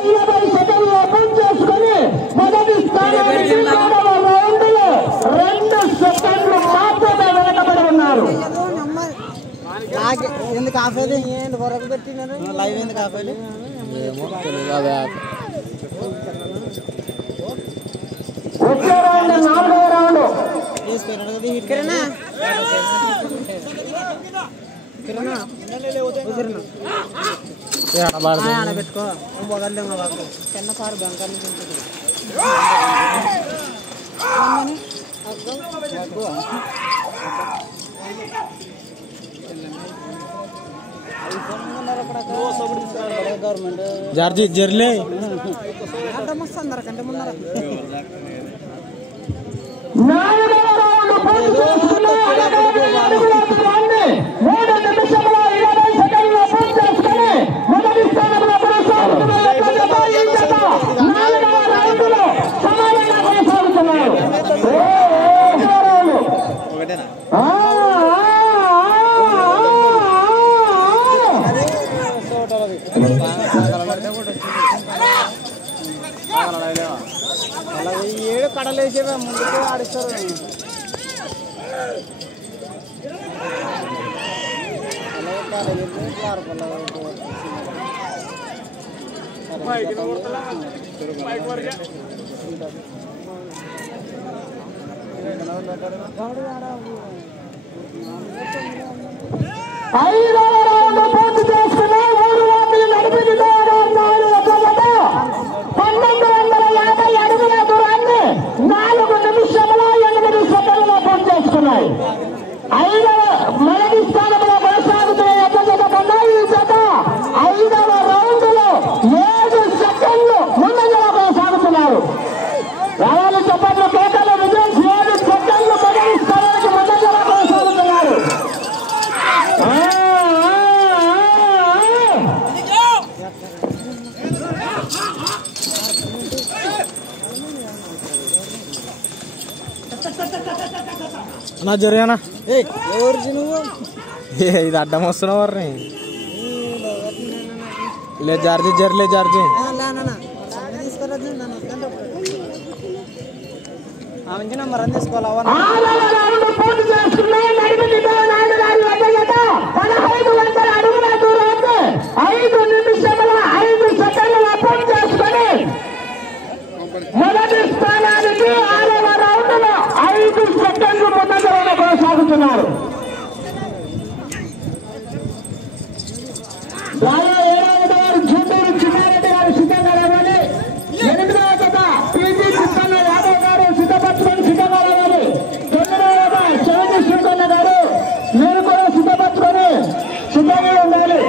20 సెకండ్లు పూర్తి చేసుకుని మొదటి స్థానానికి 3వ రౌండ్లో 2 సెకండ్లు మాత్రమే వెనకబడి ఉన్నారు. ఎందుకు ఆఫేది వరకు పెట్టినారు లైవ్ ఎందుకు ఆఫేది వచ్చే రౌండ్ 4వ రౌండ్ పెట్టుకో చిన్న కారు బ్యాంక్ గవర్నమెంట్ జార్జి జర్లే మస్తు అందరికంటే మున్నారు 4వ రౌండ్ పూర్తి చేసుకుని 3 నిమిషముల 20 సెకండ్లు పూర్తి చేసుకుని మొదటి స్థానంలో కొనసాగుతున్నారు. 4వ రౌండ్లో సమానంగా కొనసాగుతున్నారు. ఏడు కడలేసి ముందుకు ఆడిస్తారు. ఐదవ రౌండ్ పూర్తి చేసుకుని 3 రౌండ్లు నడిపి 1250 అడుగుల దూరాన్ని 4 నిమిషముల 8 సెకండ్లు పూర్తి చేసుకున్నాయి. మొదటి స్థానంలో కొనసాగుతున్న జత కన్నా ఈ జత 5వ రౌండ్లో 7 సెకండ్లు ముందంజలో కొనసాగుతున్నారు. రావాలి చెప్పట్లు కేకలు విజయం 7 సెకండ్లు మొదటి స్థానానికి ముందంజలో కొనసాగుతున్నారు. నా జరిగానా నువ్వు ఇది అడ్డం వస్తున్నావు వారిని లే జార్జి జర్లే జార్జి మంచి నంబర్ అని తీసుకోవాలి. 6వ రౌండ్ పూర్తి చేసుకున్నాయి. 1500 అడుగుల దూరాన్ని 5 నిమిషముల 5 సెకండ్ల పూర్తి చేసుకుని మొదటి స్థానానికి 6వ రౌండ్లో 5 సెకండ్లు ముందంజలో కొనసాగుతున్నారు. 7వ వారు జూటూరు చిన్నారెడ్డి గారు సిద్ధంగా రావాలి. 8వ జత పీజీ కృష్ణ యాదవ్ గారు సిద్ధపరచుకొని సిద్ధంగా రావాలి. 9వ శివజీ శ్రీకన్న గారు మీరు కూడా సిద్ధపరచుకొని సిద్ధంగా ఉండాలి.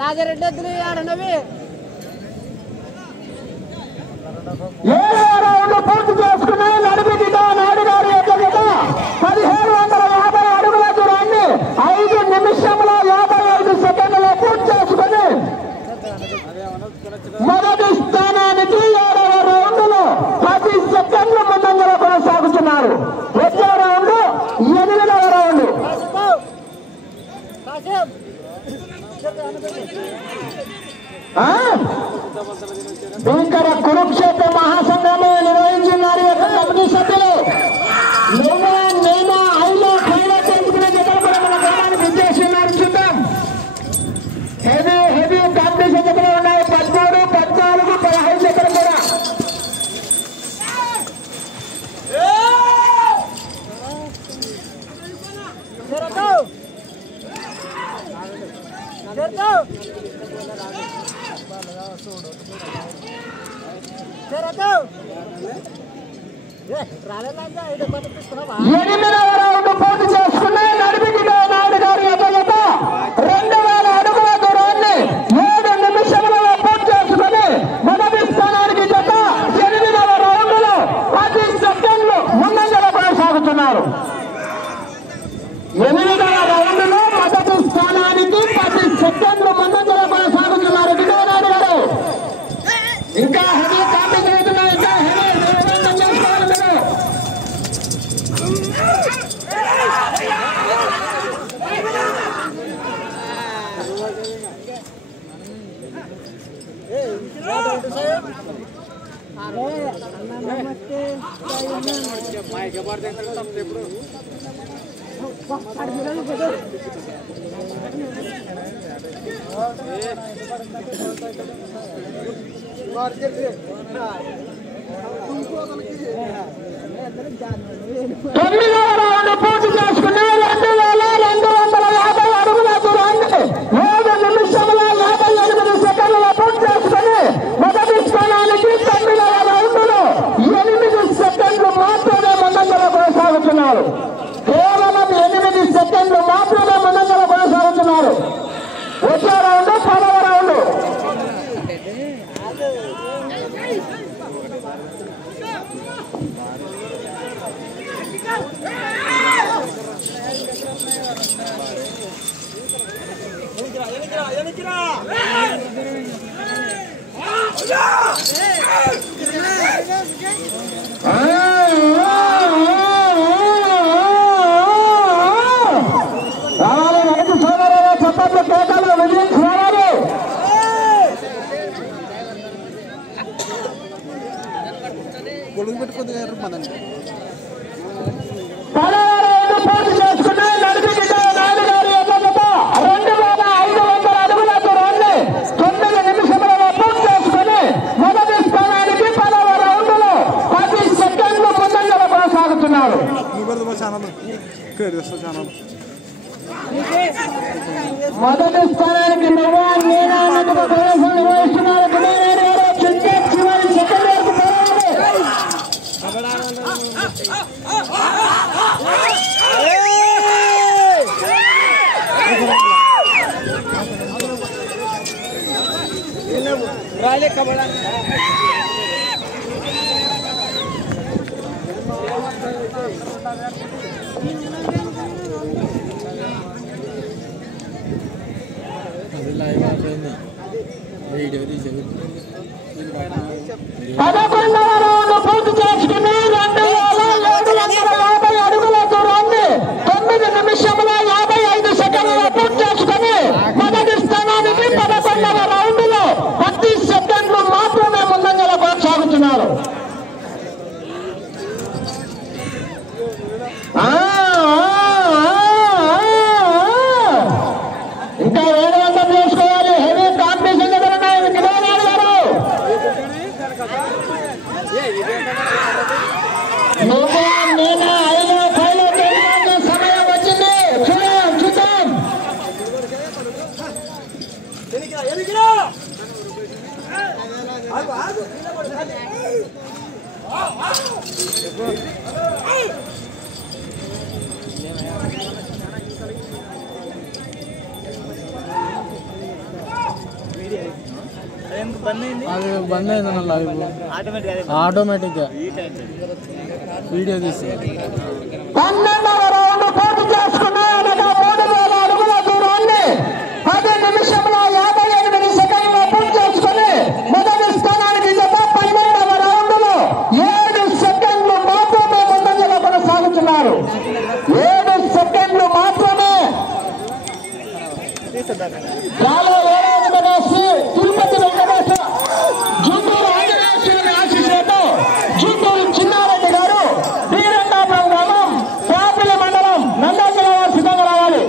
రాజారెడ్డి ఎద్దులు ఆడనవి 7వ రౌండ్ పూర్తి చేసుకుని నడిపి నాయుడు గారి యొక్క జత 1750 అడుగుల దూరాన్ని 5 నిమిషముల 55 సెకండ్లలో పూర్తి చేసుకుని మొదటి స్థానానికి 7వ రౌండ్లో 10 సెకండ్ల ముందంజలో కొనసాగుతున్నారు. వచ్చే రౌండ్ 8వ రౌండ్. భీకర కురుక్షేత్ర మహాసంగ్రామం నిర్వహించున్నారు యొక్క కమిటీ సభ్యులు. తెలుసుకునే జతలు కూడా మన గ్రామానికి ఇచ్చేస్తున్నారు. చూద్దాం. హెవీ కాంపిటీషన్ జతలు ఉన్నాయి. 13, 14, 15 జతలు కూడా. ఎనిమిదవ రౌండ్ పూర్తి చేసుకుని నడిపి నాయుడు గారి యొక్క జత 2000 అడుగుల దూరాన్ని 7 నిమిషములలో పూర్తి చేసుకుని మొదటి స్థానానికి జత 8వ రౌండ్లో 10 సెకండ్లు ముందంజలో కొనసాగుతున్నారు. 8వ రౌండ్లో మొదటి స్థానానికి 10 సెకండ్లు ముందంజలో కొనసాగుతున్నారు. నాయుడు గారు ఇంకా హెవీ కాంపిటీషన్ అవుతున్నాయి. ఇంకా హెవీ చేసుకోవాలి మీరు. తొమ్మిదవ రౌండ్ పూర్తి చేసుకుని 2250 అడుగుల దూరాన్ని 7 నిమిషముల 58 సెకండ్ల పూర్తి చేసుకుని మొదటి స్థానానికి 9వ రౌండ్లో 8 సెకండ్లు మాత్రమే ముందంజలో కొనసాగుతున్నారు. కేవలం 8 సెకండ్లు మాత్రమే ముందంజలో కొనసాగుతున్నారు. వచ్చే రౌండ్ 10వ రౌండ్. చప్పట్లు కేకలు విజయించారు. గొడుగు పెట్టుకుంది మదండి పూర్తి చేసుకున్న నడిపిగిడ్డ నాయుడు గారి ఎల్లజత 2500 అడుగుల దూరాన్ని 9 నిమిషములలో పూర్తి చేసుకుని మొదటి స్థానానికి 10వ రౌండ్లో 10 సెకండ్లు ముందంజలో కొనసాగుతున్నారు. మొదటి స్థానానికి భగవాన్ మీనాన్నకు ప్రవేశం నిర్వహిస్తున్నారు. కుమారెడ్డి గారు చివరి సెకండ్ వరకు పోరాడారు. వీడియో తీసి 11వ రౌండ్ పూర్తి చేసుకుని 2750 అడుగుల దూరాన్ని 9 నిమిషముల 55 సెకండ్ల పూర్తి చేసుకుని మొదటి స్థానానికి 11వ రౌండ్లో 10 సెకండ్లు మాత్రమే ముందంజలో కొనసాగుతున్నారు. ఇంకా 700 చేసుకోవాలి. హెవీ కాంపిటీషన్ దగ్గర ఉన్నాయి. కిలోనాడు గారు నేను 5 తేలిక సమయం వచ్చింది. చూద్దాం. అది బంద్ అయిందన్న లైవ్ ఆటోమేటిక్గా వీడియో తీసి 12వ రౌండ్ పూర్తి చేసుకున్నాయనగా 3000 అడుగుల దూరాన్ని 10 నిమిషముల 58 సెకండ్ల పూర్తి చేసుకుని మొదటి స్థానానికి జత 12వ రౌండ్లో 7 సెకండ్లు మాత్రమే ముందంజలో కొనసాగుతున్నారు. 7 సెకండ్లు మాత్రమే. చాలా ఏడవదిగా తిరుపతి వెంకటేశ్వర జూటూరు ఆంజనేశ్వరుని ఆశీస్సులతో జూటూరు చిన్నారెడ్డి గారు వీరంగాపురం గ్రామం పాపిలి మండలం నంద్యాల జిల్లా వారు సిద్ధంగా రావాలి.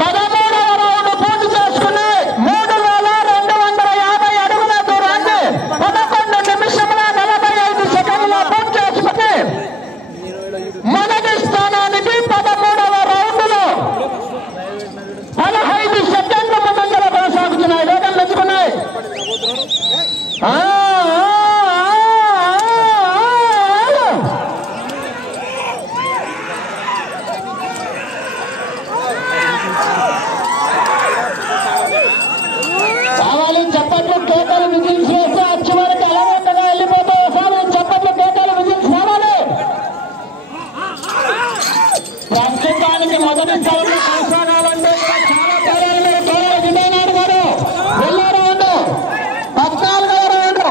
పదమూడవ రౌండ్ పూర్తి చేసుకుని 3250 అడుగుల దూరాన్ని 11 నిమిషముల 45 సెకండ్ల పూర్తి చేసుకుని మొదటి స్థానానికి 13వ రౌండ్లో 15 సెకండ్ల ముందంజలో కొనసాగుతున్నాయి. వేగం పెంచుకున్నాయి. కావాలి చప్పట్లు కేకలు విజిల్స్ వేస్తే అచ్చి వరకు ఎలా ఉండగా వెళ్ళిపోతే ఒకసారి చప్పట్లు కేకలు విజిల్స్ రావాలి. ప్రస్తుతానికి మొదటి స్థానంలో కొనసాగాలంటే చాలా తేడాలు మీరు తోడాలి. విజయనాడు గారు వెళ్ళే రౌండ్ 14వ రౌండ్.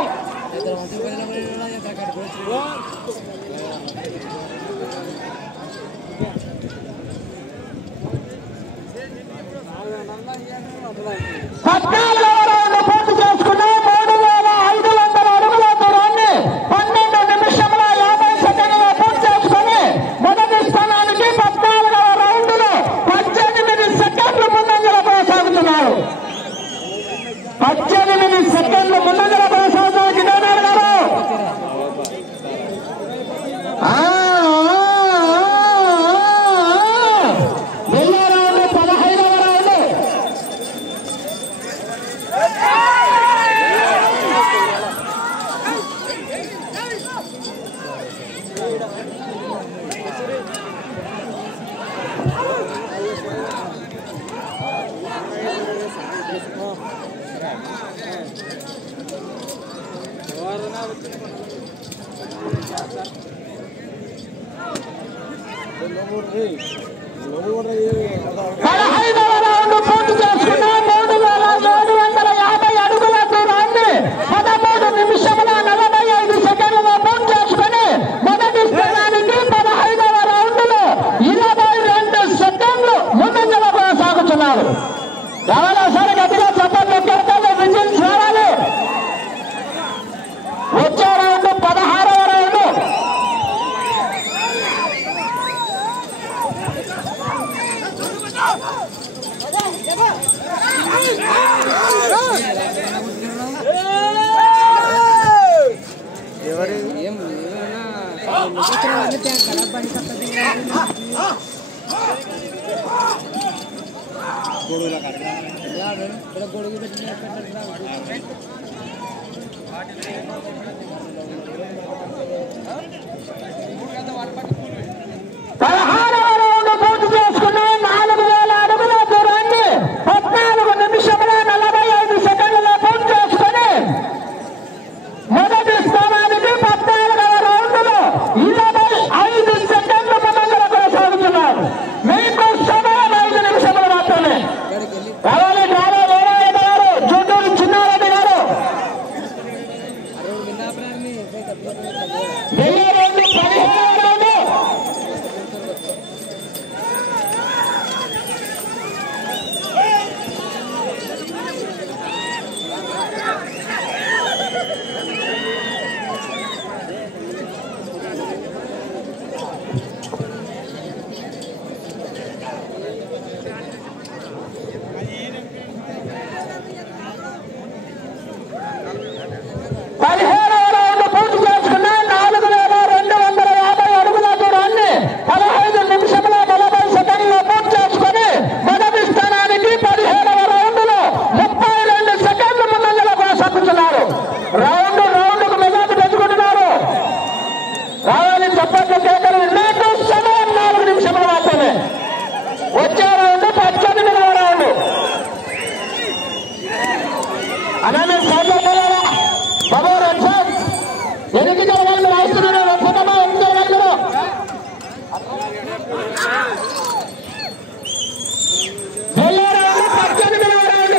14వ రౌండ్ పూర్తి చేసుకుని 3500 అడుగుల దూరాన్ని 12 నిమిషముల 50 సెకండ్లలో పూర్తి చేసుకుని మొదటి స్థానానికి 14వ రౌండ్లో 18 సెకండ్లు ముందంజలో కొనసాగుతున్నారు. 18 సెకండ్లు ముందంజలో కొనసాగుతున్నారు కిరణ్ గారు. పదహైదవ రౌండ్ పూర్తి చేసుకున్న 3750 అడుగుల దూరాన్ని 13 నిమిషముల 45 సెకండ్లలో పూర్తి చేసుకుని మొదటి స్థానానికి 15వ రౌండ్లో 22 సెకండ్లు ముందంజలో కొనసాగుతున్నారు. ఎవరోసారి గట్టిగా చప్పట్లు కొట్టాలి, విజిల్స్ రావాలి. వచ్చే రౌండ్ 16వ రౌండ్. గొడుగు పెట్టి 16వ రౌండ్ పూర్తి చేసుకున్న 4000 అడుగుల దూరాన్ని 14 నిమిషముల 45 సెకండ్లలో పూర్తి చేసుకుని మొదటి స్థానానికి 14వ రౌండ్లో 25 సెకండ్ల ముందంజలో కొనసాగుతున్నారు. మీకు సమయం 5 నిమిషములు మాత్రమే. కావాలి డ్రామా వేరారెడ్డి గారు, జూటూరు చిన్నారెడ్డి గారు. 15వ రౌండ్. పూర్తి చేసుకున్న 4250 అడుగుల దూరాన్ని 15 నిమిషముల 40 సెకండ్లలో పూర్తి చేసుకుని మొదటి స్థానానికి 17వ రౌండ్లో 32 సెకండ్ల ముందంజలో కొనసాగుతున్నారు. రౌండ్కు మెజార్టీ పెంచుకుంటున్నారు. రావాలి చప్పట్లు కేకలు. మీకు సమయం 4 నిమిషములు మాత్రమే. వచ్చే రౌండ్ 18వ రౌండ్. అలానే బాబు రక్షక్ ఎనికి జరగాలని రాస్తున్నాడు. రక్షకమా ఎన్ని జరగలరు? వెళ్ళే రౌండ్ 18వ రౌండ్.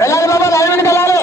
వెళ్ళాలి బాబా, లైన్కి వెళ్ళాలి.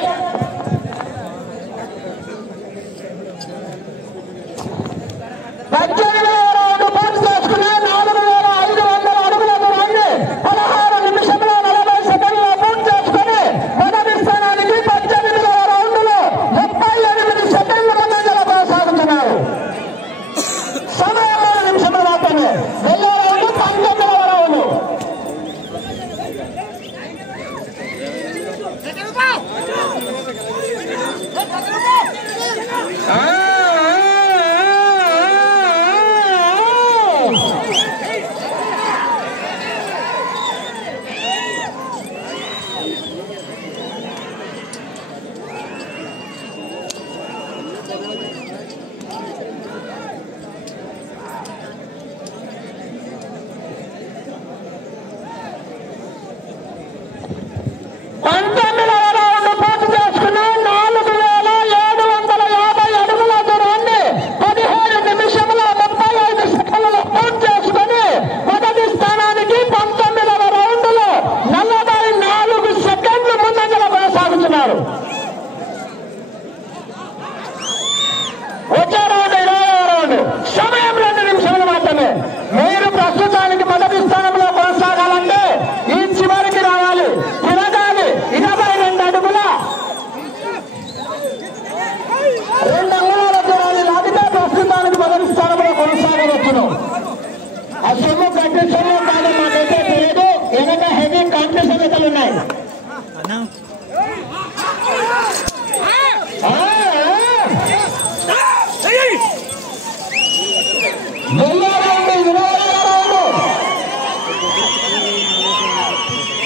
కాంపిటీషన్ కాదు మాకైతే తెలియదు. వెనక హెవీ కాంపిటీషన్ అయితే ఉన్నాయి.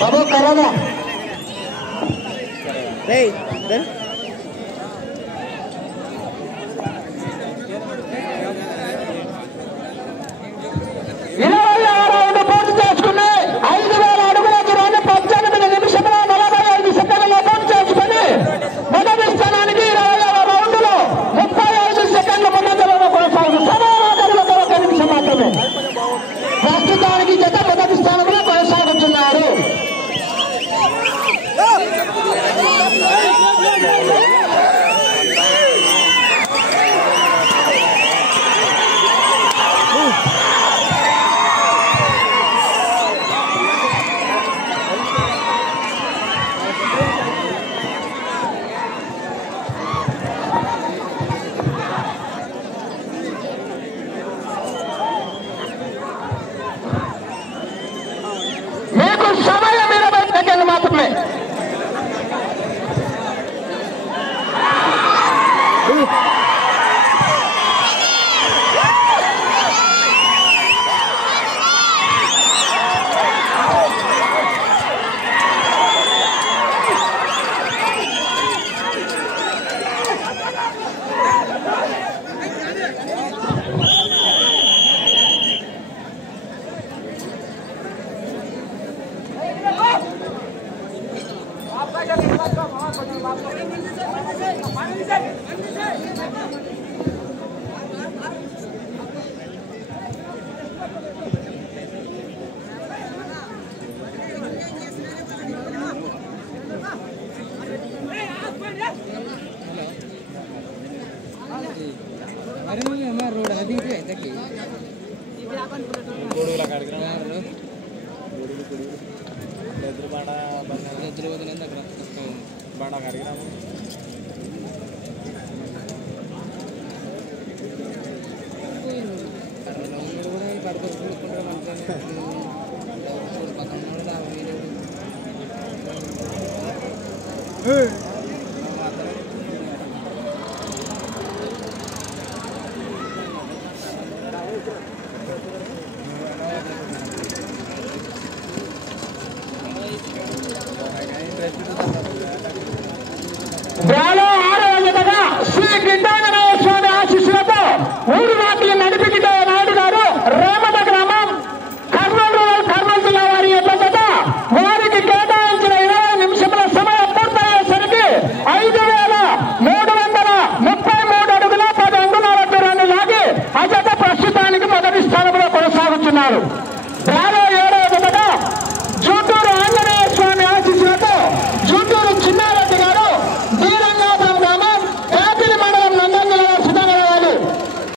బాబు కరోనా పూర్తి చేసుకుని 5,000 అడుగుల దూరాన్ని 18 నిమిషముల 45 సెకండ్లలో పూర్తి చేసుకుని మొదటి స్థానానికి 20వ రౌండ్లో 35 సెకండ్ల ముందంజలో కొనసాగుతున్నారు. 1 నిమిషం మాత్రమే ప్రస్తుతానికి జత మొదటి స్థానంలో కొనసాగుతున్నారు. మీకు సమయం 20 సెకండ్లు మాత్రమే. శ్రీ గిడ్డాంజనేయ స్వామి ఆశీస్సులతో 3